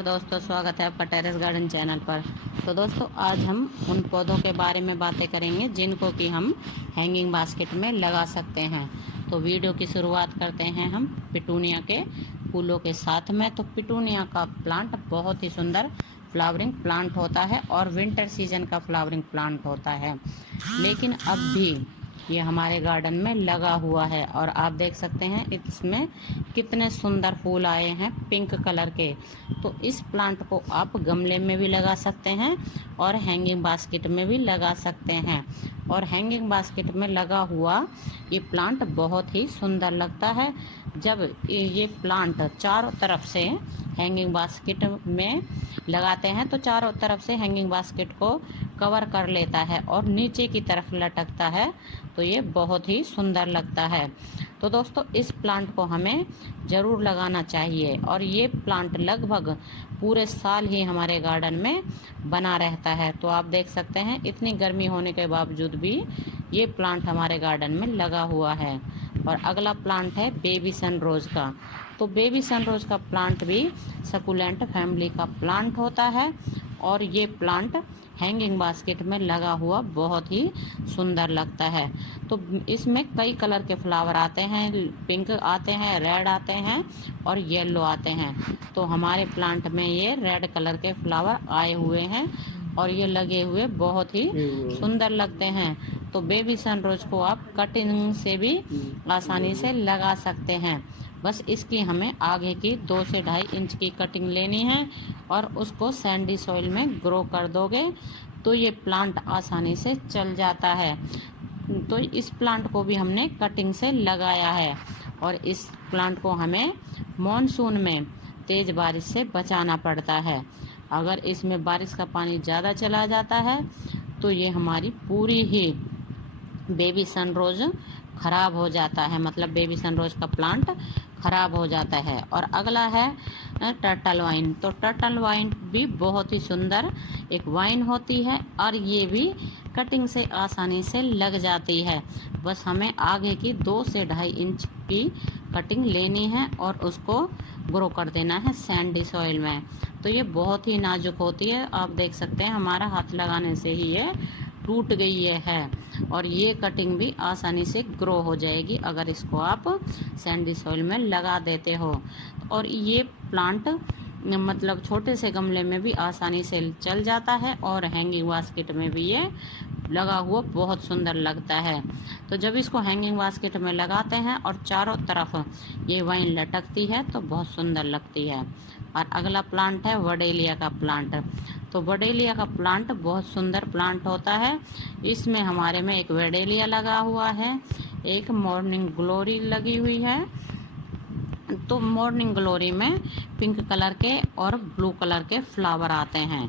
नमस्कार दोस्तों, स्वागत है आपका टेरेस गार्डन चैनल पर। तो दोस्तों आज हम उन पौधों के बारे में बातें करेंगे जिनको कि हम हैंगिंग बास्केट में लगा सकते हैं। तो वीडियो की शुरुआत करते हैं हम पिटूनिया के फूलों के साथ में। तो पिटूनिया का प्लांट बहुत ही सुंदर फ्लावरिंग प्लांट होता है और विंटर सीजन का फ्लावरिंग प्लांट होता है, लेकिन अब भी ये हमारे गार्डन में लगा हुआ है और आप देख सकते हैं इसमें कितने सुंदर फूल आए हैं पिंक कलर के। तो इस प्लांट को आप गमले में भी लगा सकते हैं और हैंगिंग बास्केट में भी लगा सकते हैं। और हैंगिंग बास्केट में लगा हुआ ये प्लांट बहुत ही सुंदर लगता है। जब ये प्लांट चारों तरफ से हैंगिंग बास्केट में लगाते हैं तो चारों तरफ से हैंगिंग बास्केट को कवर कर लेता है और नीचे की तरफ लटकता है, तो ये बहुत ही सुंदर लगता है। तो दोस्तों इस प्लांट को हमें ज़रूर लगाना चाहिए और ये प्लांट लगभग पूरे साल ही हमारे गार्डन में बना रहता है। तो आप देख सकते हैं इतनी गर्मी होने के बावजूद भी ये प्लांट हमारे गार्डन में लगा हुआ है। और अगला प्लांट है बेबी सनरोज का। तो बेबी सनरोज का प्लांट भी सकुलेंट फैमिली का प्लांट होता है और ये प्लांट हैंगिंग बास्केट में लगा हुआ बहुत ही सुंदर लगता है। तो इसमें कई कलर के फ्लावर आते हैं, पिंक आते हैं, रेड आते हैं और येलो आते हैं। तो हमारे प्लांट में ये रेड कलर के फ्लावर आए हुए हैं और ये लगे हुए बहुत ही सुंदर लगते हैं। तो बेबी सनरोज को आप कटिंग से भी आसानी से लगा सकते हैं। बस इसकी हमें आगे की 2 से 2.5 इंच की कटिंग लेनी है और उसको सैंडी सॉइल में ग्रो कर दोगे तो ये प्लांट आसानी से चल जाता है। तो इस प्लांट को भी हमने कटिंग से लगाया है और इस प्लांट को हमें मॉनसून में तेज़ बारिश से बचाना पड़ता है। अगर इसमें बारिश का पानी ज़्यादा चला जाता है तो ये हमारी पूरी ही बेबी सनरोज खराब हो जाता है, मतलब बेबी सनरोज का प्लांट खराब हो जाता है। और अगला है टर्टल वाइन। तो टर्टल वाइन भी बहुत ही सुंदर एक वाइन होती है और ये भी कटिंग से आसानी से लग जाती है। बस हमें आगे की 2 से 2.5 इंच की कटिंग लेनी है और उसको ग्रो कर देना है सैंडी सॉइल में। तो ये बहुत ही नाजुक होती है, आप देख सकते हैं हमारा हाथ लगाने से ही ये टूट गई है और ये कटिंग भी आसानी से ग्रो हो जाएगी अगर इसको आप सैंडी सॉइल में लगा देते हो। और ये प्लांट मतलब छोटे से गमले में भी आसानी से चल जाता है और हैंगिंग बास्केट में भी ये लगा हुआ बहुत सुंदर लगता है। तो जब इसको हैंगिंग बास्केट में लगाते हैं और चारों तरफ ये वाइन लटकती है तो बहुत सुंदर लगती है। और अगला प्लांट है वडेलिया का प्लांट। तो वडेलिया का प्लांट बहुत सुंदर प्लांट होता है। इसमें हमारे में एक वडेलिया लगा हुआ है, एक मॉर्निंग ग्लोरी लगी हुई है। तो मॉर्निंग ग्लोरी में पिंक कलर के और ब्लू कलर के फ्लावर आते हैं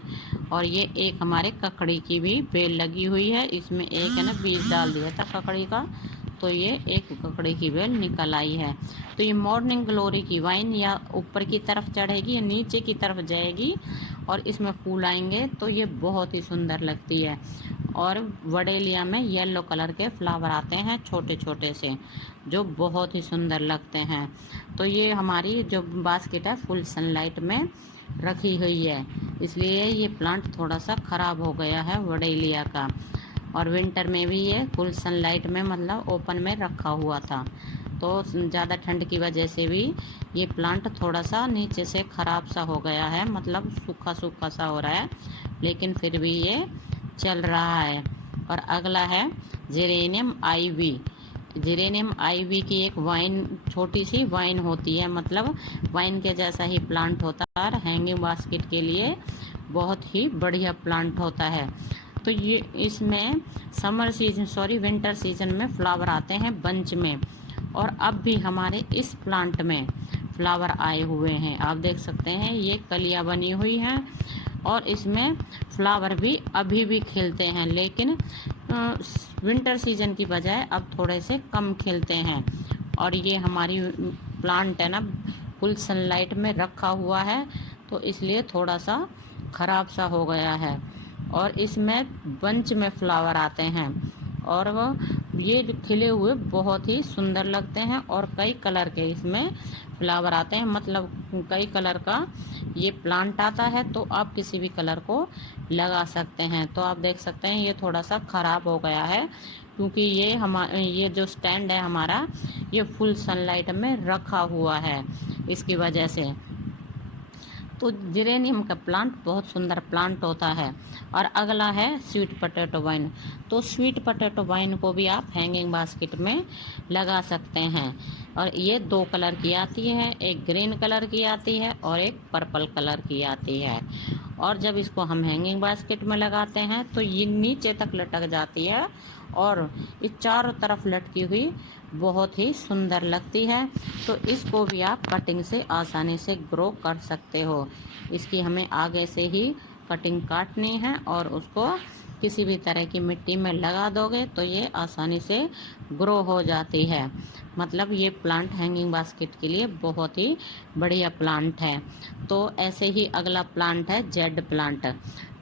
और ये एक हमारे ककड़ी की भी बेल लगी हुई है। इसमें एक है ना बीज डाल दिया था ककड़ी का, तो ये एक ककड़ी की बेल निकल आई है। तो ये मॉर्निंग ग्लोरी की वाइन या ऊपर की तरफ चढ़ेगी या नीचे की तरफ जाएगी और इसमें फूल आएंगे तो ये बहुत ही सुंदर लगती है। और वडेलिया में येलो कलर के फ्लावर आते हैं छोटे छोटे से, जो बहुत ही सुंदर लगते हैं। तो ये हमारी जो बास्केट है फुल सनलाइट में रखी हुई है, इसलिए ये प्लांट थोड़ा सा ख़राब हो गया है वडेलिया का। और विंटर में भी ये फुल सनलाइट में मतलब ओपन में रखा हुआ था, तो ज़्यादा ठंड की वजह से भी ये प्लांट थोड़ा सा नीचे से ख़राब सा हो गया है, मतलब सूखा सूखा सा हो रहा है, लेकिन फिर भी ये चल रहा है। और अगला है जेरेनियम आईवी। जेरेनियम आईवी की एक वाइन, छोटी सी वाइन होती है, मतलब वाइन के जैसा ही प्लांट होता है और हैंगिंग बास्केट के लिए बहुत ही बढ़िया प्लांट होता है। तो ये इसमें विंटर सीजन में फ्लावर आते हैं बंच में और अब भी हमारे इस प्लांट में फ्लावर आए हुए हैं। आप देख सकते हैं ये कलियां बनी हुई हैं और इसमें फ्लावर भी अभी भी खिलते हैं, लेकिन विंटर सीजन की बजाय अब थोड़े से कम खिलते हैं। और ये हमारी प्लांट है ना फुल सनलाइट में रखा हुआ है, तो इसलिए थोड़ा सा ख़राब सा हो गया है। और इसमें बंच में फ्लावर आते हैं और वो ये खिले हुए बहुत ही सुंदर लगते हैं और कई कलर के इसमें फ्लावर आते हैं, मतलब कई कलर का ये प्लांट आता है, तो आप किसी भी कलर को लगा सकते हैं। तो आप देख सकते हैं ये थोड़ा सा ख़राब हो गया है क्योंकि ये जो स्टैंड है हमारा ये फुल सनलाइट में रखा हुआ है, इसकी वजह से। तो जिरेनियम का प्लांट बहुत सुंदर प्लांट होता है। और अगला है स्वीट पोटैटो वाइन। तो स्वीट पोटैटो वाइन को भी आप हैंगिंग बास्केट में लगा सकते हैं। और ये 2 कलर की आती है, एक ग्रीन कलर की आती है और एक पर्पल कलर की आती है। और जब इसको हम हैंगिंग बास्केट में लगाते हैं तो ये नीचे तक लटक जाती है और ये चारों तरफ लटकी हुई बहुत ही सुंदर लगती है। तो इसको भी आप कटिंग से आसानी से ग्रो कर सकते हो। इसकी हमें आगे से ही कटिंग काटनी है और उसको किसी भी तरह की मिट्टी में लगा दोगे तो ये आसानी से ग्रो हो जाती है। मतलब ये प्लांट हैंगिंग बास्केट के लिए बहुत ही बढ़िया प्लांट है। तो ऐसे ही अगला प्लांट है जेड प्लांट।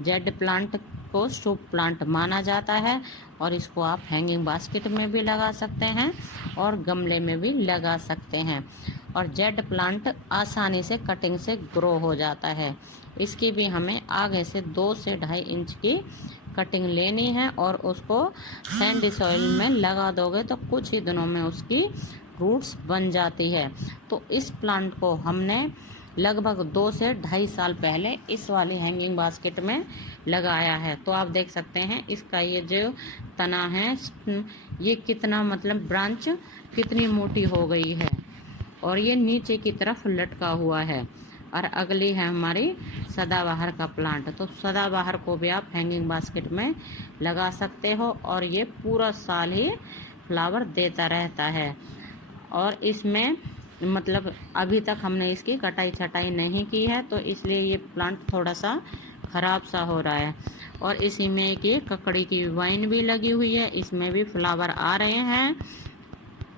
जेड प्लांट को शुभ प्लांट माना जाता है और इसको आप हैंगिंग बास्केट में भी लगा सकते हैं और गमले में भी लगा सकते हैं। और जेड प्लांट आसानी से कटिंग से ग्रो हो जाता है। इसकी भी हमें आगे से 2 से 2.5 इंच की कटिंग लेनी है और उसको सैंडी सॉइल में लगा दोगे तो कुछ ही दिनों में उसकी रूट्स बन जाती है। तो इस प्लांट को हमने लगभग 2 से 2.5 साल पहले इस वाली हैंगिंग बास्केट में लगाया है। तो आप देख सकते हैं इसका ये जो तना है ये कितना, मतलब ब्रांच कितनी मोटी हो गई है और ये नीचे की तरफ लटका हुआ है। और अगली है हमारी सदाबहार का प्लांट। तो सदाबहार को भी आप हैंगिंग बास्केट में लगा सकते हो और ये पूरा साल ही फ्लावर देता रहता है। और इसमें मतलब अभी तक हमने इसकी कटाई छटाई नहीं की है तो इसलिए ये प्लांट थोड़ा सा ख़राब सा हो रहा है। और इसी में एक ये ककड़ी की वाइन भी लगी हुई है, इसमें भी फ्लावर आ रहे हैं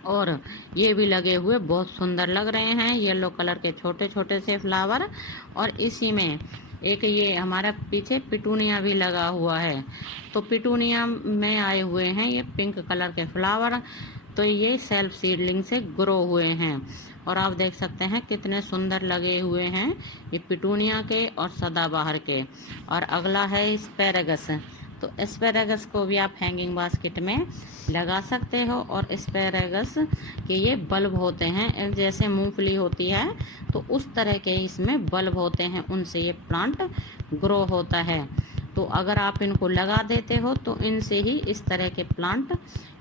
और ये भी लगे हुए बहुत सुंदर लग रहे हैं, येलो कलर के छोटे छोटे से फ्लावर। और इसी में एक ये हमारा पीछे पिटूनिया भी लगा हुआ है। तो पिटूनिया में आए हुए हैं ये पिंक कलर के फ्लावर। तो ये सेल्फ सीडलिंग से ग्रो हुए हैं और आप देख सकते हैं कितने सुंदर लगे हुए हैं ये पिटूनिया के और सदाबहार के। और अगला है एस्पैरागस। तो एस्पैरागस को भी आप हैंगिंग बास्केट में लगा सकते हो। और एस्पैरागस के ये बल्ब होते हैं, जैसे मूंगफली होती है तो उस तरह के इसमें बल्ब होते हैं, उनसे ये प्लांट ग्रो होता है। तो अगर आप इनको लगा देते हो तो इनसे ही इस तरह के प्लांट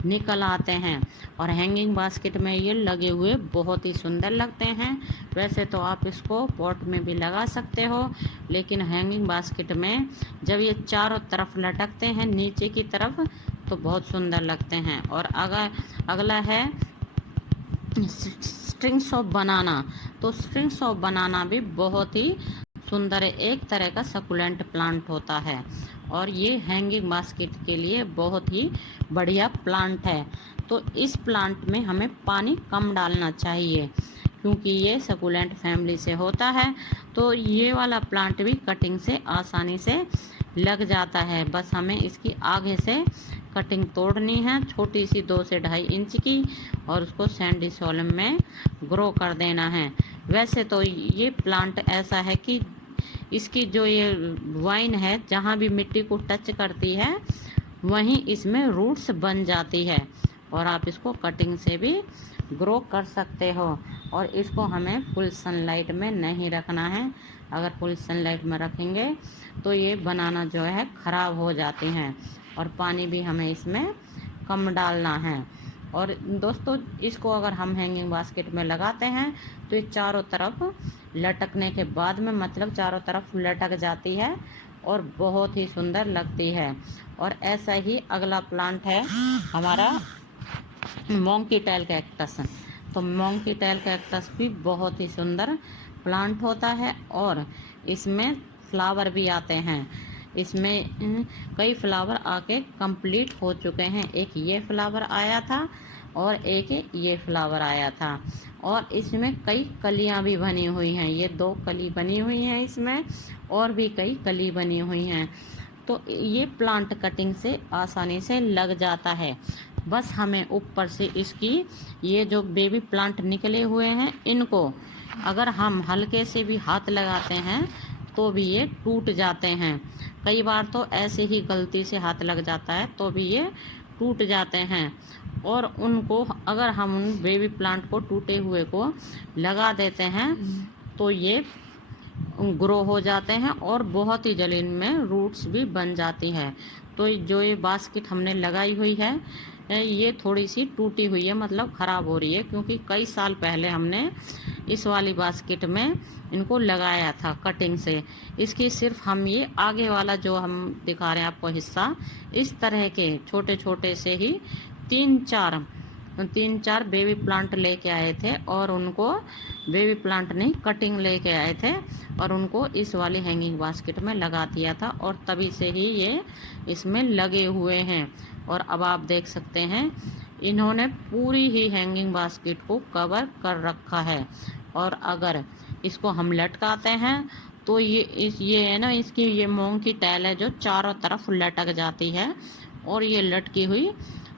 निकल आते हैं। और हैंगिंग बास्केट में ये लगे हुए बहुत ही सुंदर लगते हैं। वैसे तो आप इसको पॉट में भी लगा सकते हो, लेकिन हैंगिंग बास्केट में जब ये चारों तरफ लटकते हैं नीचे की तरफ तो बहुत सुंदर लगते हैं। और अगला है स्ट्रिंग्स ऑफ बनाना। तो स्ट्रिंग्स ऑफ बनाना भी बहुत ही सुंदर एक तरह का सकुलेंट प्लांट होता है और ये हैंगिंग बास्केट के लिए बहुत ही बढ़िया प्लांट है। तो इस प्लांट में हमें पानी कम डालना चाहिए क्योंकि ये सकुलेंट फैमिली से होता है। तो ये वाला प्लांट भी कटिंग से आसानी से लग जाता है, बस हमें इसकी आगे से कटिंग तोड़नी है छोटी सी 2 से 2.5 इंच की और उसको सैंडी सॉइल में ग्रो कर देना है। वैसे तो ये प्लांट ऐसा है कि इसकी जो ये वाइन है जहाँ भी मिट्टी को टच करती है वहीं इसमें रूट्स बन जाती है और आप इसको कटिंग से भी ग्रो कर सकते हो। और इसको हमें फुल सनलाइट में नहीं रखना है, अगर फुल सनलाइट में रखेंगे तो ये बनाना जो है ख़राब हो जाती हैं। और पानी भी हमें इसमें कम डालना है। और दोस्तों इसको अगर हम हैंगिंग बास्केट में लगाते हैं तो ये चारों तरफ लटकने के बाद में, मतलब चारों तरफ लटक जाती है और बहुत ही सुंदर लगती है। और ऐसा ही अगला प्लांट है हमारा मोंकी टेल कैक्टस। तो मोंकी टेल कैक्टस भी बहुत ही सुंदर प्लांट होता है और इसमें फ्लावर भी आते हैं। इसमें कई फ्लावर आके कंप्लीट हो चुके हैं, एक ये फ्लावर आया था और एक ये फ्लावर आया था। और इसमें कई कलियां भी बनी हुई हैं, ये 2 कली बनी हुई हैं इसमें और भी कई कली बनी हुई हैं। तो ये प्लांट कटिंग से आसानी से लग जाता है। बस हमें ऊपर से इसकी ये जो बेबी प्लांट निकले हुए हैं, इनको अगर हम हल्के से भी हाथ लगाते हैं तो भी ये टूट जाते हैं। कई बार तो ऐसे ही गलती से हाथ लग जाता है तो भी ये टूट जाते हैं। और उनको अगर हम उन बेबी प्लांट को टूटे हुए को लगा देते हैं तो ये ग्रो हो जाते हैं और बहुत ही जल्दी इनमें रूट्स भी बन जाती हैं। तो जो ये बास्केट हमने लगाई हुई है ये थोड़ी सी टूटी हुई है, मतलब ख़राब हो रही है, क्योंकि कई साल पहले हमने इस वाली बास्केट में इनको लगाया था कटिंग से। इसकी सिर्फ हम ये आगे वाला जो हम दिखा रहे हैं आपको हिस्सा, इस तरह के छोटे छोटे से ही तीन चार बेबी प्लांट लेके आए थे और उनको बेबी प्लांट नहीं कटिंग लेके आए थे और उनको इस वाली हैंगिंग बास्केट में लगा दिया था और तभी से ही ये इसमें लगे हुए हैं। और अब आप देख सकते हैं इन्होंने पूरी ही हैंगिंग बास्केट को कवर कर रखा है। और अगर इसको हम लटकाते हैं तो ये है ना, इसकी ये मूंग की टैल है जो चारों तरफ लटक जाती है और ये लटकी हुई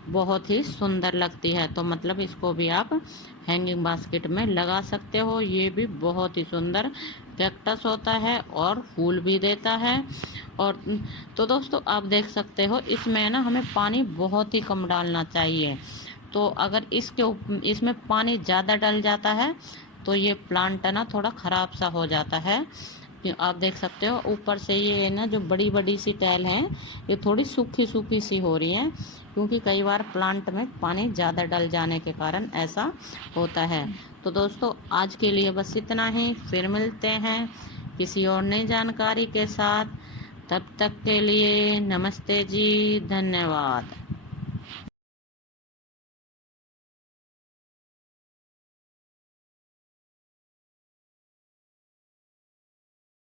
बहुत ही सुंदर लगती है। तो मतलब इसको भी आप हैंगिंग बास्केट में लगा सकते हो। ये भी बहुत ही सुंदर कैक्टस होता है और फूल भी देता है। और तो दोस्तों आप देख सकते हो इसमें ना हमें पानी बहुत ही कम डालना चाहिए। तो अगर इसमें पानी ज़्यादा डल जाता है तो ये प्लांट है ना थोड़ा ख़राब सा हो जाता है। आप देख सकते हो ऊपर से ये ना जो बड़ी बड़ी सी टैल है ये थोड़ी सूखी सूखी सी हो रही है, क्योंकि कई बार प्लांट में पानी ज़्यादा डल जाने के कारण ऐसा होता है। तो दोस्तों आज के लिए बस इतना ही, फिर मिलते हैं किसी और नई जानकारी के साथ। तब तक के लिए नमस्ते जी, धन्यवाद।